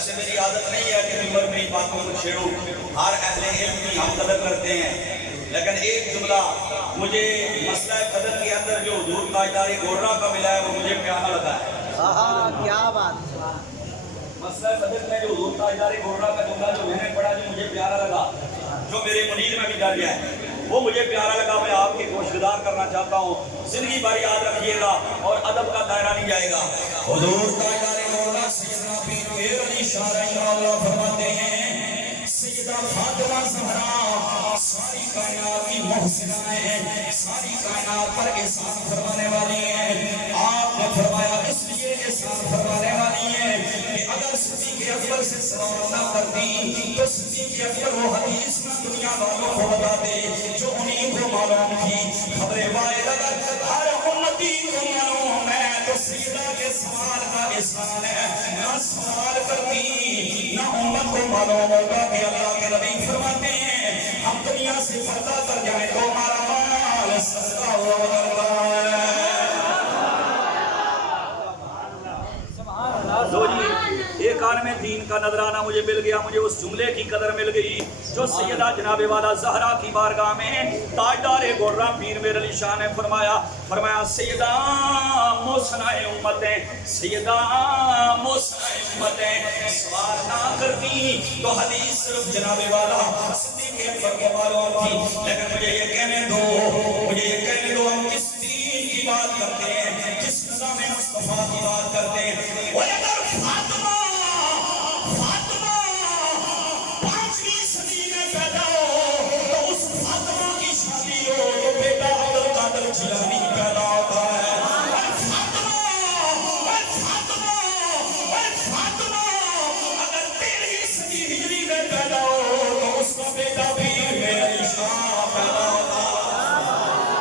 ویسے میری عادت نہیں ہے کہ ممبر میں ان باتوں کو چھیڑوں، ہر اہل علم کی ہم قدر کرتے ہیں، لیکن ایک جملہ مجھے مسئلہ قدر کے اندر جو حضور تاجدار گورا کا ملا ہے وہ مجھے پیارا لگا ہے۔ کیا بات، مسئلہ قدر میں جو حضور تاجدار گورا کا جملہ جو میں نے پڑھا جو مجھے پیارا لگا، جو میرے منیر میں بھی درج ہے، وہ مجھے پیارا لگا، میں آپ کے گوشگدار کرنا چاہتا ہوں، زندگی بھر یاد رکھیے گا اور ادب کا دائرہ نہیں جائے گا۔ حضور تاجدار گورا سیدنا پیر میر علی شاہ رحمہ اللہ فرماتے ہیں، سیدہ فاطمہ زہرا ساری کائنات کی محسنہ ہیں، ساری کائنات پر احسان فرمانے والی ہیں۔ آپ نے فرمایا اس لیے احسان فرمانے والی ہیں کہ اگر صدیق اکبر سے سوال نہ کرتی تو صدیق اکبر وہ حدیث نہ دنیا والوں کو بتا دے جو انہیں کو معلوم تھی۔ خبر واحد اگر ہر امتی کو معلوم ہے تو سیدہ کے سوال کا احسان ہے، نہ سوال کرتی نہ امت کو معلوم ہوگا کہ اللہ کے نبی فرماتے ہیں ہم دنیا سے پردہ کر جائیں تو ہمارا مال صدقہ ہوا کرتا ہے۔ دو جی ایک عالم دین کا نظرانہ مجھے مل گیا، مجھے اس جملے کی قدر مل گئی جو سیدہ جناب والا زہرا کی بارگاہ میں تاجدار گورا پیر میر علی شاہ نے فرمایا سیدہ محسنہ امتیں، سیدہ محسنہ امتیں سوال نہ کرتی تو حدیث صرف جناب والا صدیق اکبر کو معلوم تھی، لیکن مجھے یہ کہنے دو ہم کس دین کی بات کرتے ہیں، کس نظام مصطفیٰ کی بات کرتے ہیں۔